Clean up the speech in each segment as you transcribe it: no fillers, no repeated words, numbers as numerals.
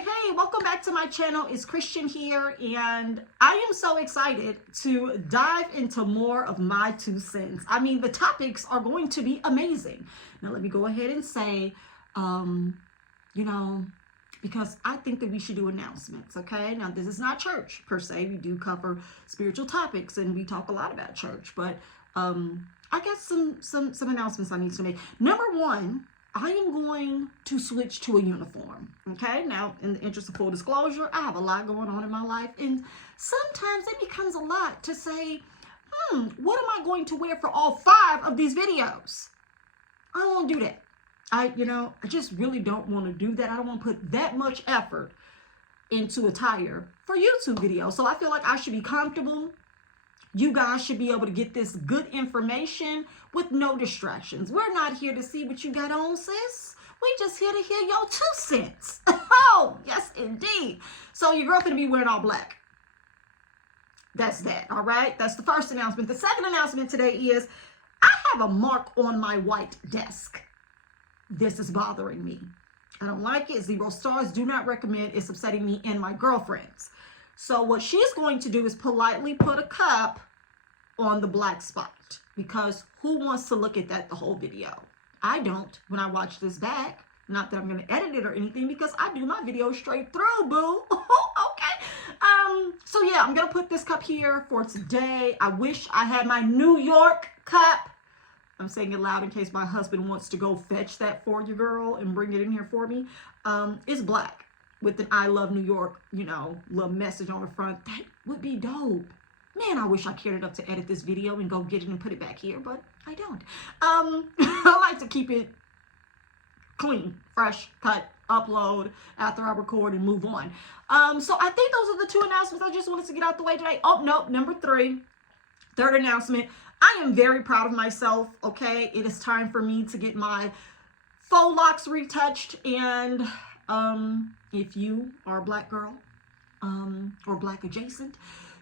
Hey, welcome back to my channel. It's Christian here, and I am so excited to dive into more of my 2 cents. I mean, the topics are going to be amazing. Now, let me go ahead and say, because I think that we should do announcements, okay? Now, this is not church, per se. We do cover spiritual topics, and we talk a lot about church, but I got some announcements I need to make. Number one, I am going to switch to a uniform, okay? Now, in the interest of full disclosure, I have a lot going on in my life, and sometimes it becomes a lot to say, what am I going to wear for all 5 of these videos? I won't do that. I just really don't want to do that. I don't want to put that much effort into attire for YouTube videos. So I feel like I should be comfortable. You guys should be able to get this good information with no distractions. We're not here to see what you got on, sis. We just here to hear your 2 cents. Oh, yes, indeed. So your girl gonna be wearing all black. That's that, all right? That's the first announcement. The second announcement today is I have a mark on my white desk. This is bothering me. I don't like it. 0 stars. Do not recommend. It's upsetting me and my girlfriends. So what she's going to do is politely put a cup on the black spot, because who wants to look at that the whole video? I don't when I watch this back. Not that I'm going to edit it or anything, because I do my video straight through, boo. Okay. So yeah, I'm going to put this cup here for today. I wish I had my New York cup. I'm saying it loud in case my husband wants to go fetch that for you, girl, and bring it in here for me. It's black with an I love New York, little message on the front. That would be dope. Man, I wish I cared enough to edit this video and go get it and put it back here, but I don't. I like to keep it clean, fresh, cut, upload after I record and move on. So I think those are the 2 announcements I just wanted to get out the way today. Oh, no, number 3, third announcement. I am very proud of myself, okay? It is time for me to get my faux locks retouched, and if you are a black girl or black adjacent,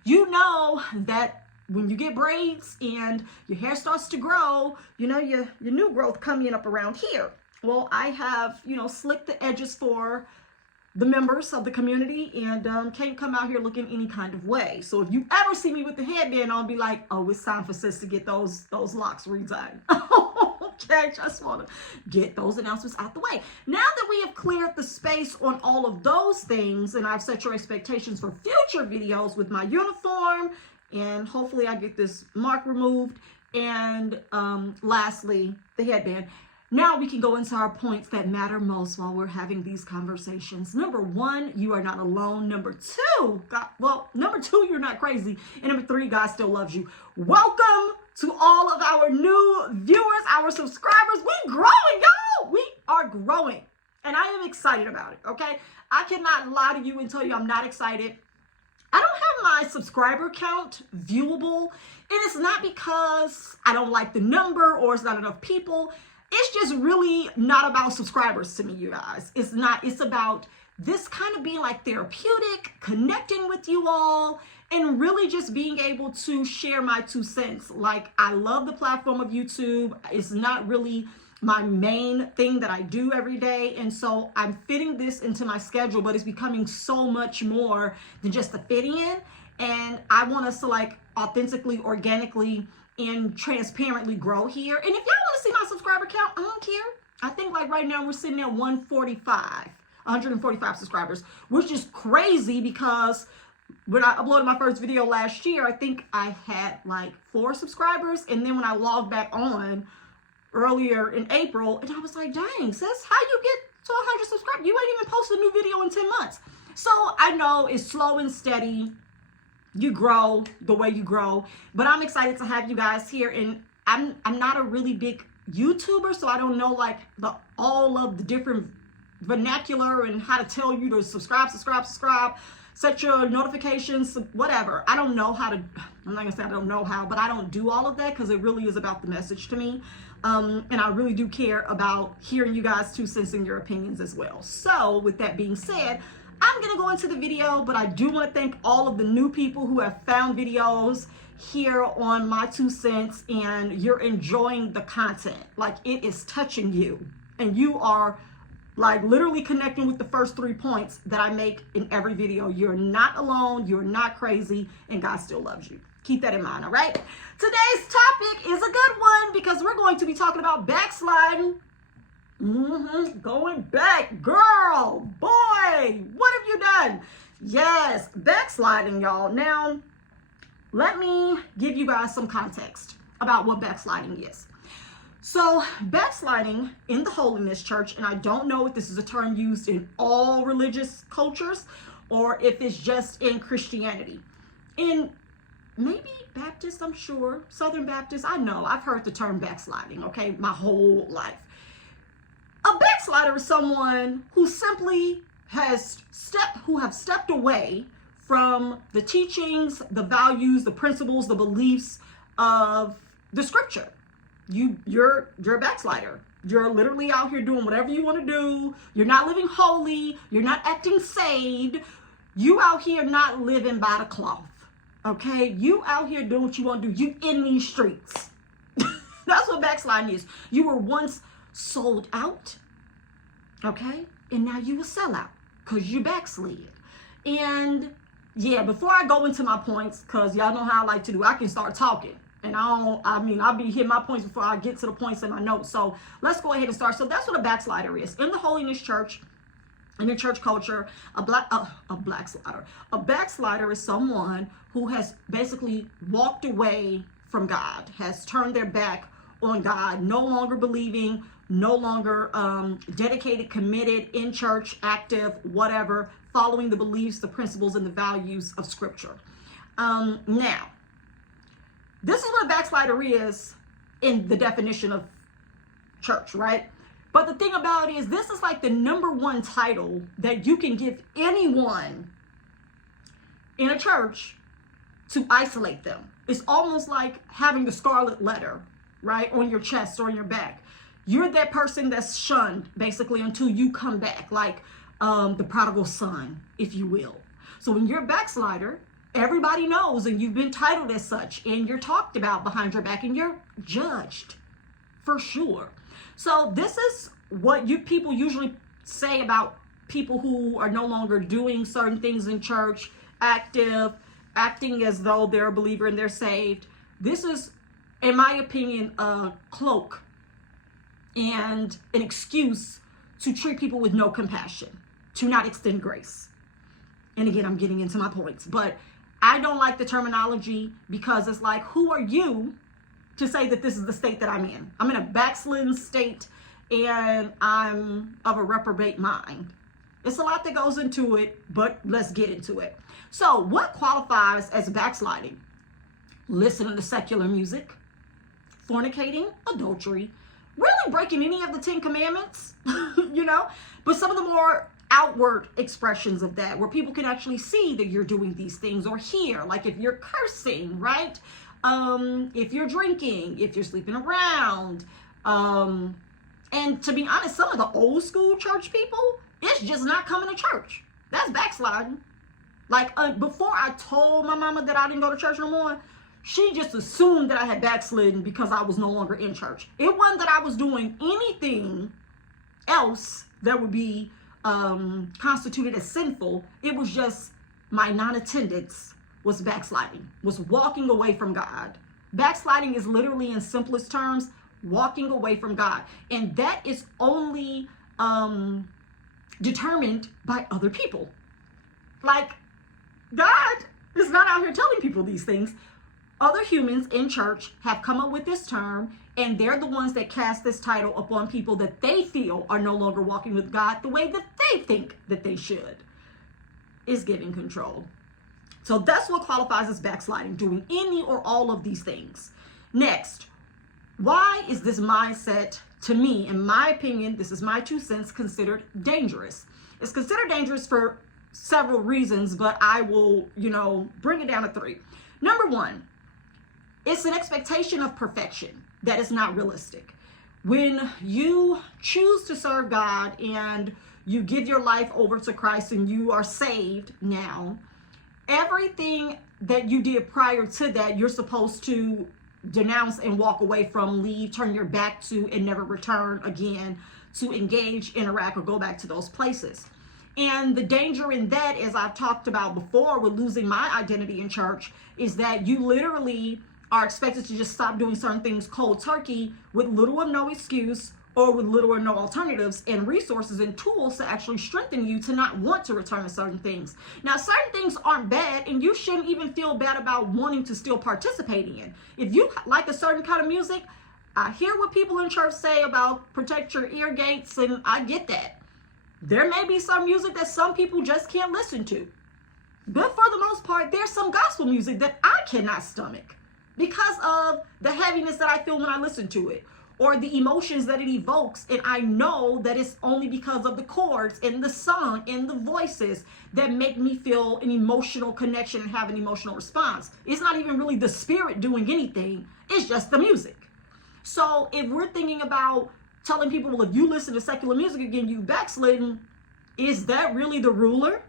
you know that when you get braids and your hair starts to grow, your new growth coming up around here. Well, I have, slicked the edges for the members of the community, and can't come out here looking any kind of way. So if you ever see me with the headband on, be like, oh, it's time for sis to get those locks redone. Okay, just want to get those announcements out the way. Now that we have cleared the space on all of those things, and I've set your expectations for future videos with my uniform, and hopefully I get this mark removed, and lastly, the headband. Now we can go into our points that matter most while we're having these conversations. Number 1, you are not alone. Number 2, number 2, you're not crazy. And number 3, God still loves you. Welcome to all of our new viewers, our subscribers. We're growing, y'all. We are growing. And I am excited about it, okay? I cannot lie to you and tell you I'm not excited. I don't have my subscriber count viewable. And it's not because I don't like the number or it's not enough people. It's just really not about subscribers to me, you guys. It's not. It's about this kind of being like therapeutic, connecting with you all, and really just being able to share my 2 cents. Like, I love the platform of YouTube. It's not really my main thing that I do every day. And so I'm fitting this into my schedule, but it's becoming so much more than just a fit in. And I want us to authentically, organically, and transparently grow here. And if y'all want to see my subscriber count, I don't care. I think right now we're sitting at 145 subscribers, which is crazy because when I uploaded my first video last year, I think I had 4 subscribers. And then when I logged back on earlier in April, and I was like, dang, sis, how you get to 100 subscribers? You ain't even posted a new video in 10 months. So I know it's slow and steady. You grow the way you grow, but I'm excited to have you guys here. And I'm not a really big YouTuber, so I don't know all of the different vernacular and how to tell you to subscribe, set your notifications, whatever. I don't know how to. I'm not gonna say I don't know how, but I don't do all of that because it really is about the message to me, and I really do care about hearing you guys' 2 cents and your opinions as well. So with that being said, I'm going to go into the video, but I do want to thank all of the new people who have found videos here on my 2 cents, and you're enjoying the content. It is touching you, and you are Like literally connecting with the first 3 points that I make in every video. You're not alone, you're not crazy, and God still loves you. Keep that in mind, all right? Today's topic is a good one because we're going to be talking about backsliding. Going back, girl, boy, what have you done? Yes, backsliding, y'all. Now, let me give you guys some context about what backsliding is. So backsliding in the holiness church, and I don't know if this is a term used in all religious cultures or if it's just in Christianity. In maybe Baptist, I'm sure, Southern Baptist, I know, I've heard the term backsliding, okay, my whole life. A backslider is someone who simply have stepped away from the teachings, the values, the principles, the beliefs of the scripture. You're a backslider. You're literally out here doing whatever you want to do. You're not living holy. You're not acting saved. You out here not living by the cloth. Okay? You out here doing what you want to do. You in these streets. That's what backsliding is. You were once sold out. Okay? And now you a sellout because you backslid. And yeah, before I go into my points, because y'all know how I like to do, I can start talking. And I'll be hitting my points before I get to the points in my notes. So let's go ahead and start. So that's what a backslider is. In the holiness church, in the church culture, a backslider is someone who has basically walked away from God, has turned their back on God, no longer believing, no longer dedicated, committed, in church, active, whatever, following the beliefs, the principles, and the values of Scripture. Now, this is what a backslider is in the definition of church, right? But the thing about it is, this is like the #1 title that you can give anyone in a church to isolate them. It's almost like having the scarlet letter, right, on your chest or on your back. You're that person that's shunned, basically, until you come back, like the prodigal son, if you will. So when you're a backslider, everybody knows, and you've been titled as such, and you're talked about behind your back, and you're judged, for sure. So this is what people usually say about people who are no longer doing certain things in church, acting as though they're a believer and they're saved. This is, in my opinion, a cloak and an excuse to treat people with no compassion, to not extend grace. And again, I'm getting into my points, but I don't like the terminology because it's like, who are you to say that this is the state that I'm in? I'm in a backslidden state and I'm of a reprobate mind. It's a lot that goes into it, but let's get into it. So what qualifies as backsliding? Listening to secular music, fornicating, adultery, really breaking any of the 10 commandments, you know, but some of the more outward expressions of that, where people can actually see that you're doing these things, or hear, like if you're cursing, right? If you're drinking, if you're sleeping around. And to be honest, some of the old school church people, it's just not coming to church. That's backsliding. Like before I told my mama that I didn't go to church no more, she just assumed that I had backslidden because I was no longer in church. It wasn't that I was doing anything else that would be constituted as sinful. It was just my non-attendance was backsliding, was walking away from God. Backsliding is literally, in simplest terms, walking away from God. And that is only determined by other people. Like, God is not out here telling people these things. Other humans in church have come up with this term, and they're the ones that cast this title upon people that they feel are no longer walking with God the way that they think that they should. Is giving control. So that's what qualifies as backsliding, doing any or all of these things. Next, why is this mindset, to me, in my opinion, this is my 2 cents, considered dangerous? It's considered dangerous for several reasons, but I will, bring it down to 3. Number 1, it's an expectation of perfection that is not realistic. When you choose to serve God and you give your life over to Christ and you are saved now, everything that you did prior to that, you're supposed to denounce and walk away from, leave, turn your back to, and never return again to engage, interact, or go back to those places. And the danger in that, as I've talked about before with losing my identity in church, is that you literally are expected to just stop doing certain things cold turkey with little or no excuse, or with little or no alternatives and resources and tools to actually strengthen you to not want to return to certain things. Now, certain things aren't bad, and you shouldn't even feel bad about wanting to still participate in. If you like a certain kind of music, I hear what people in church say about protect your ear gates, and I get that. There may be some music that some people just can't listen to. But for the most part, there's some gospel music that I cannot stomach because of the heaviness that I feel when I listen to it, or the emotions that it evokes. And I know that it's only because of the chords and the song and the voices that make me feel an emotional connection and have an emotional response. It's not even really the spirit doing anything. It's just the music. So if we're thinking about telling people, well, if you listen to secular music again, you backsliding, is that really the ruler?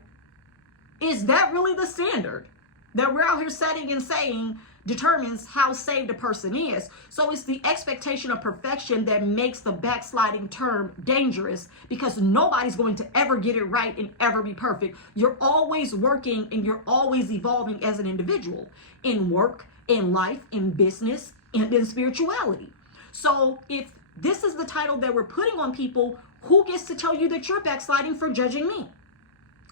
Is that really the standard that we're out here setting and saying determines how saved a person is? So it's the expectation of perfection that makes the backsliding term dangerous, because nobody's going to ever get it right and ever be perfect. You're always working and you're always evolving as an individual in work, in life, in business, and in spirituality. So if this is the title that we're putting on people, who gets to tell you that you're backsliding for judging me?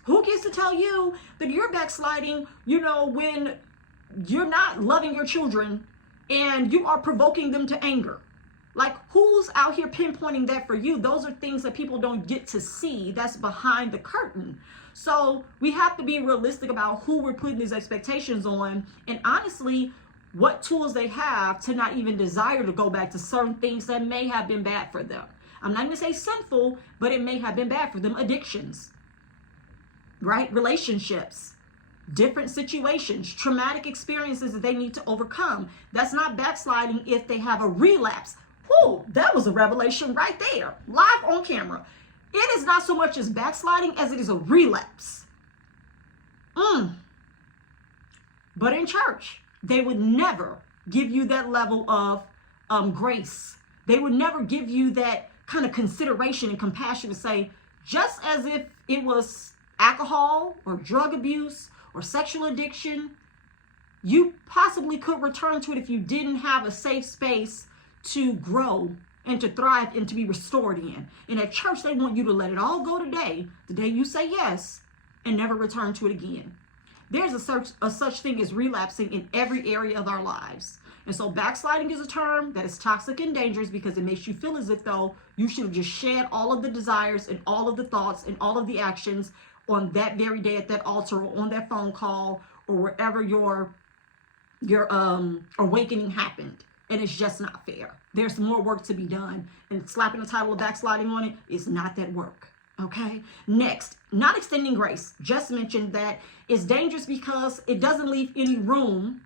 Who gets to tell you that you're backsliding, when you're not loving your children and you are provoking them to anger? Like, who's out here pinpointing that for you? Those are things that people don't get to see. That's behind the curtain. So we have to be realistic about who we're putting these expectations on, and honestly, what tools they have to not even desire to go back to certain things that may have been bad for them. I'm not going to say sinful, but it may have been bad for them. Addictions, right? Relationships, different situations, traumatic experiences that they need to overcome. That's not backsliding if they have a relapse. Whoa, that was a revelation right there, live on camera. It is not so much as backsliding as it is a relapse. But in church, they would never give you that level of grace. They would never give you that kind of consideration and compassion to say, just as if it was alcohol or drug abuse or sexual addiction, you possibly could return to it if you didn't have a safe space to grow and to thrive and to be restored in. And at church, they want you to let it all go today, the day you say yes, and never return to it again. There's a such thing as relapsing in every area of our lives. And so backsliding is a term that is toxic and dangerous because it makes you feel as if though you should have just shed all of the desires and all of the thoughts and all of the actions on that very day at that altar or on that phone call or wherever your awakening happened. And it's just not fair. There's more work to be done. And slapping the title of backsliding on it is not that work. Okay. Next, not extending grace. Just mentioned that it's dangerous because it doesn't leave any room,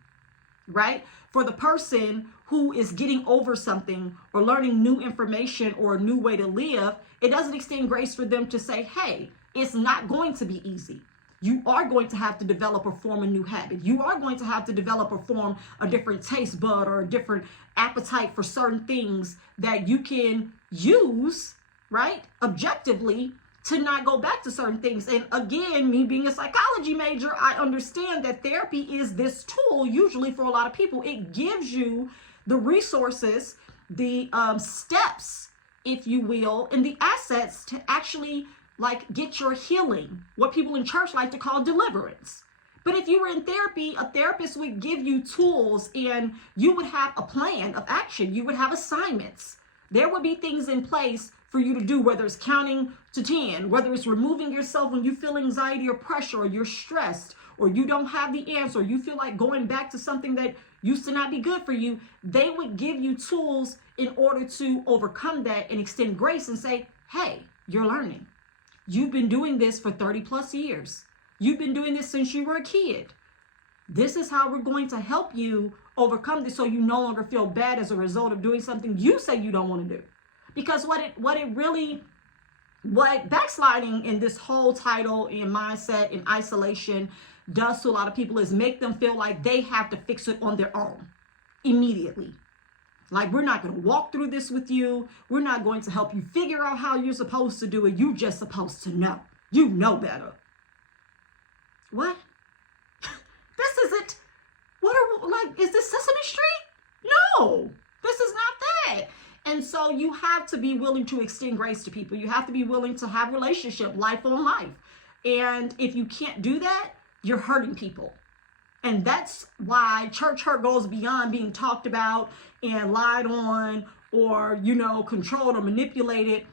right, for the person who is getting over something or learning new information or a new way to live. It doesn't extend grace for them to say, hey, it's not going to be easy. You are going to have to develop or form a new habit. You are going to have to develop or form a different taste bud or a different appetite for certain things that you can use, right, objectively, to not go back to certain things. And again, me being a psychology major, I understand that therapy is this tool usually for a lot of people. It gives you the resources, the steps, if you will, and the assets to actually get your healing, what people in church like to call deliverance. But if you were in therapy, a therapist would give you tools and you would have a plan of action. You would have assignments. There would be things in place for you to do, whether it's counting to 10, whether it's removing yourself when you feel anxiety or pressure or you're stressed or you don't have the answer, or you feel like going back to something that used to not be good for you. They would give you tools in order to overcome that and extend grace and say, hey, you're learning. You've been doing this for 30 plus years. You've been doing this since you were a kid. This is how we're going to help you overcome this so you no longer feel bad as a result of doing something you say you don't want to do. Because what backsliding in this whole title and mindset and isolation does to a lot of people is make them feel like they have to fix it on their own immediately. Like, we're not going to walk through this with you. We're not going to help you figure out how you're supposed to do it. You're just supposed to know. You know better. What? This isn't, is this Sesame Street? No, this is not that. And so you have to be willing to extend grace to people. You have to be willing to have relationship, life on life. And if you can't do that, you're hurting people. And that's why church hurt goes beyond being talked about and lied on or, controlled or manipulated.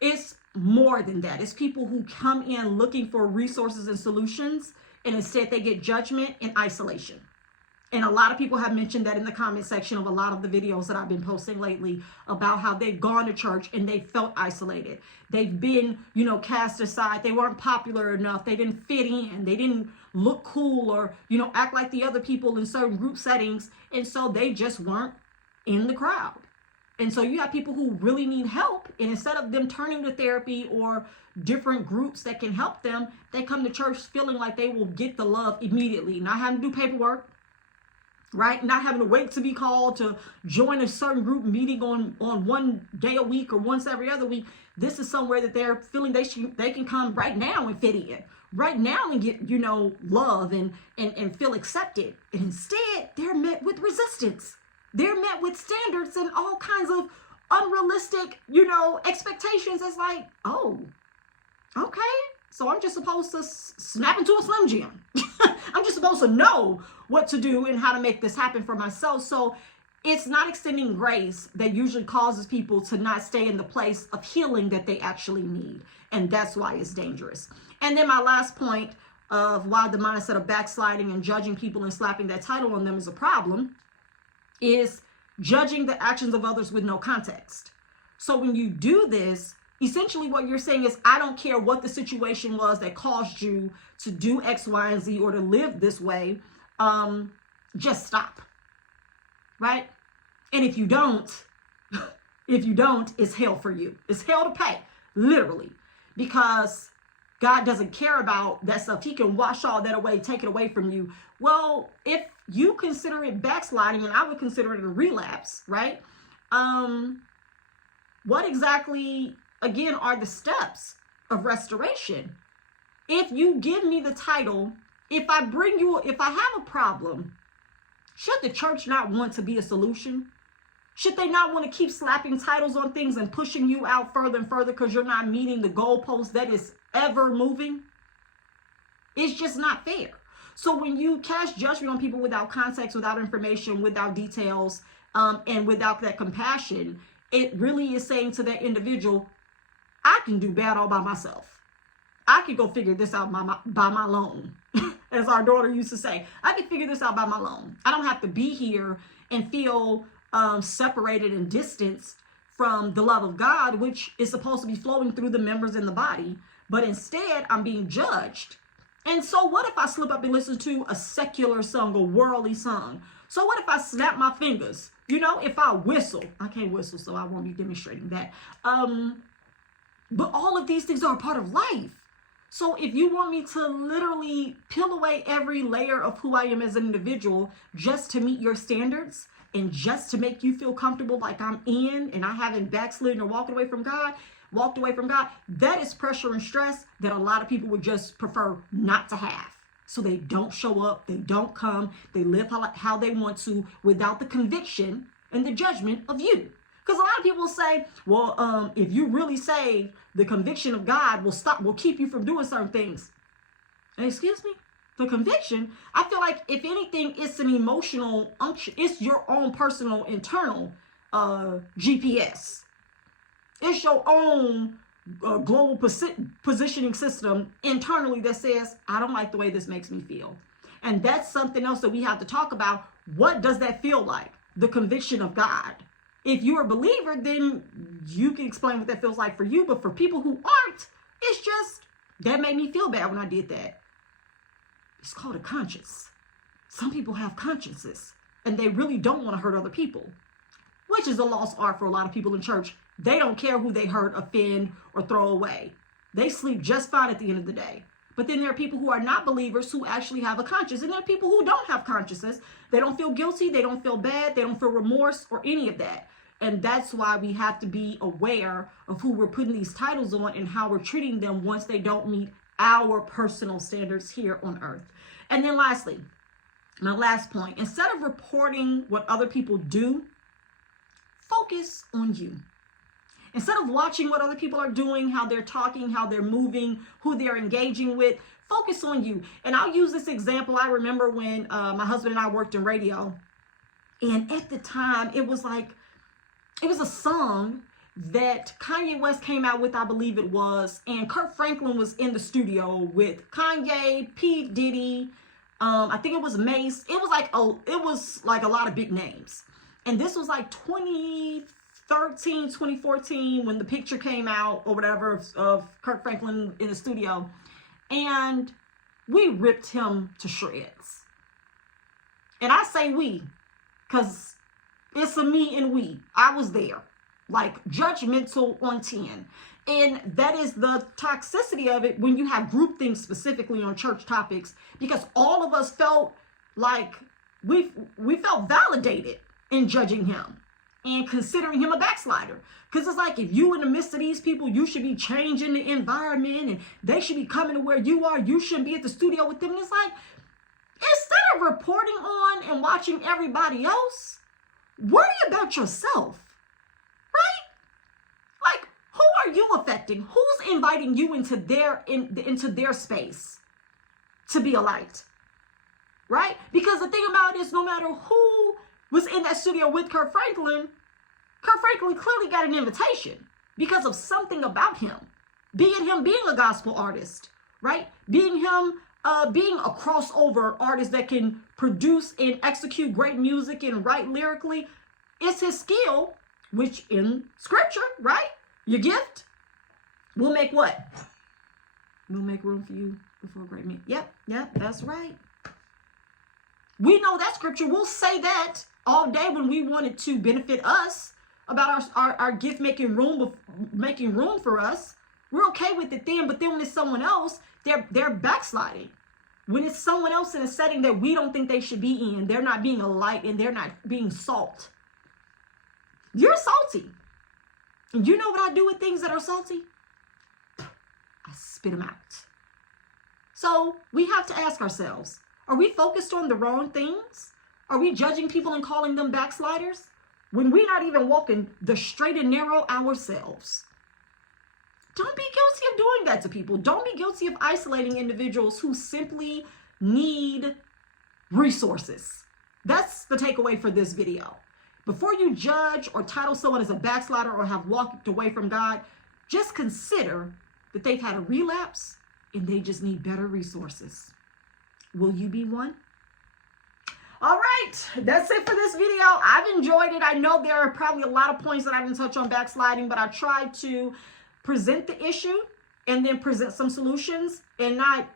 It's more than that. It's people who come in looking for resources and solutions, and instead they get judgment and isolation. And a lot of people have mentioned that in the comment section of a lot of the videos that I've been posting lately about how they've gone to church and they felt isolated. They've been, cast aside. They weren't popular enough. They didn't fit in. They didn't look cool or, act like the other people in certain group settings. And so they just weren't in the crowd. And so you have people who really need help. And instead of them turning to therapy or different groups that can help them, they come to church feeling like they will get the love immediately, not having to do paperwork. Right? Not having to wait to be called to join a certain group meeting on one day a week or once every other week. This is somewhere that they're feeling they can come right now and fit in. Right now and get, love and feel accepted. And instead, they're met with resistance. They're met with standards and all kinds of unrealistic, expectations. It's like, oh, okay. So I'm just supposed to snap into a Slim Jim. I'm just supposed to know what to do and how to make this happen for myself. So it's not extending grace that usually causes people to not stay in the place of healing that they actually need. And that's why it's dangerous. And then my last point of why the mindset of backsliding and judging people and slapping that title on them is a problem is judging the actions of others with no context. So when you do this, essentially what you're saying is, I don't care what the situation was that caused you to do X, Y, and Z or to live this way. Just stop. Right? And if you don't, it's hell for you. It's hell to pay, literally, because God doesn't care about that stuff. He can wash all that away, take it away from you. Well, if you consider it backsliding, and I would consider it a relapse, right? What exactly, again, are the steps of restoration? If you give me the title, if I have a problem, should the church not want to be a solution? Should they not want to keep slapping titles on things and pushing you out further and further because you're not meeting the goalpost that is ever moving? It's just not fair. So when you cast judgment on people without context, without information, without details, and without that compassion, it really is saying to that individual, I can do bad all by myself. I can go figure this out by my loan. As our daughter used to say, I can figure this out by my loan. I don't have to be here and feel separated and distanced from the love of God, which is supposed to be flowing through the members in the body. But instead, I'm being judged. And so what if I slip up and listen to a secular song, a worldly song? So what if I snap my fingers? If I whistle, I can't whistle, so I won't be demonstrating that. But all of these things are a part of life. So if you want me to literally peel away every layer of who I am as an individual just to meet your standards and just to make you feel comfortable like I'm in and I haven't backslidden or walked away from God, that is pressure and stress that a lot of people would just prefer not to have. So they don't show up, they don't come, they live how they want to without the conviction and the judgment of you. Because a lot of people say, well, if you really saved, the conviction of God will keep you from doing certain things. And excuse me? The conviction, I feel like if anything, it's an emotional unction. It's your own personal internal GPS. It's your own global positioning system internally that says, I don't like the way this makes me feel. And that's something else that we have to talk about. What does that feel like? The conviction of God. If you're a believer, then you can explain what that feels like for you. But for people who aren't, it's just, that made me feel bad when I did that. It's called a conscience. Some people have consciences and they really don't want to hurt other people, which is a lost art for a lot of people in church. They don't care who they hurt, offend, or throw away. They sleep just fine at the end of the day. But then there are people who are not believers who actually have a conscience. And there are people who don't have consciences. They don't feel guilty. They don't feel bad. They don't feel remorse or any of that. And that's why we have to be aware of who we're putting these titles on and how we're treating them once they don't meet our personal standards here on earth. And then lastly, my last point, instead of reporting what other people do, focus on you. Instead of watching what other people are doing, how they're talking, how they're moving, who they're engaging with, focus on you. And I'll use this example. I remember when my husband and I worked in radio. And at the time, it was a song that Kanye West came out with, I believe it was. And Kirk Franklin was in the studio with Kanye, P. Diddy, I think it was Mace. It was like a lot of big names. And this was like 2013, 2014 when the picture came out or whatever of Kirk Franklin in the studio. And we ripped him to shreds. And I say we, because it's a me and we. I was there. Like judgmental on 10. And that is the toxicity of it when you have groupthink specifically on church topics, because all of us felt like we felt validated in judging him and considering him a backslider. Because it's like, if you in the midst of these people, you should be changing the environment and they should be coming to where you are. You shouldn't be at the studio with them. And it's like, instead of reporting on and watching everybody else, worry about yourself. Who are you affecting? Who's inviting you into their space to be a light? Right? Because the thing about it is, no matter who was in that studio with Kirk Franklin clearly got an invitation because of something about him. Be it him being a gospel artist, right? Being him being a crossover artist that can produce and execute great music and write lyrically. It's his skill, which in scripture, right? Your gift will make what? Will make room for you before a great man. Yep, that's right. We know that scripture. We'll say that all day when we want it to benefit us about our gift making room for us. We're okay with it then, but then when it's someone else, they're backsliding. When it's someone else in a setting that we don't think they should be in, they're not being a light and they're not being salt. You're salty. And you know what I do with things that are salty? I spit them out. So we have to ask ourselves, are we focused on the wrong things? Are we judging people and calling them backsliders when we're not even walking the straight and narrow ourselves? Don't be guilty of doing that to people. Don't be guilty of isolating individuals who simply need resources. That's the takeaway for this video. Before you judge or title someone as a backslider or have walked away from God, just consider that they've had a relapse and they just need better resources. Will you be one? All right, that's it for this video. I've enjoyed it. I know there are probably a lot of points that I didn't touch on backsliding, but I tried to present the issue and then present some solutions and not,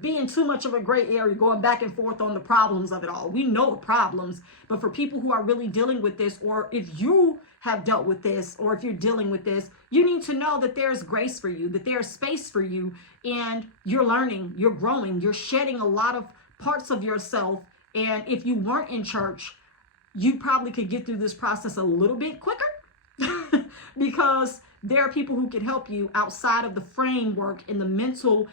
being too much of a gray area, going back and forth on the problems of it all. We know the problems, but for people who are really dealing with this, or if you have dealt with this, or if you're dealing with this, you need to know that there's grace for you, that there's space for you, and you're learning, you're growing, you're shedding a lot of parts of yourself. And if you weren't in church, you probably could get through this process a little bit quicker because there are people who can help you outside of the framework and the mental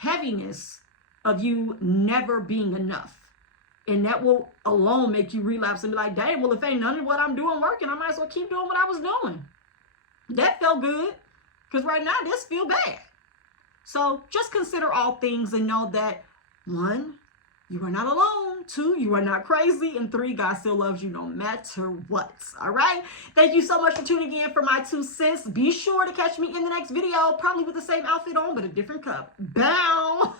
heaviness of you never being enough. And that will alone make you relapse and be like, dang, well, if ain't none of what I'm doing working, I might as well keep doing what I was doing. That felt good, because right now this feel bad. So just consider all things and know that 1, you are not alone. 2, you are not crazy. And 3, God still loves you no matter what. All right. Thank you so much for tuning in for my 2 cents. Be sure to catch me in the next video, probably with the same outfit on, but a different cup. Bow.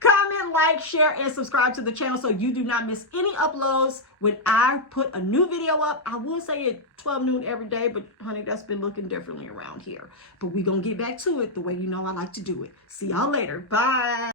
Comment, like, share, and subscribe to the channel so you do not miss any uploads when I put a new video up. I would say at 12 noon every day, but honey, that's been looking differently around here. But we're going to get back to it the way you know I like to do it. See y'all later. Bye.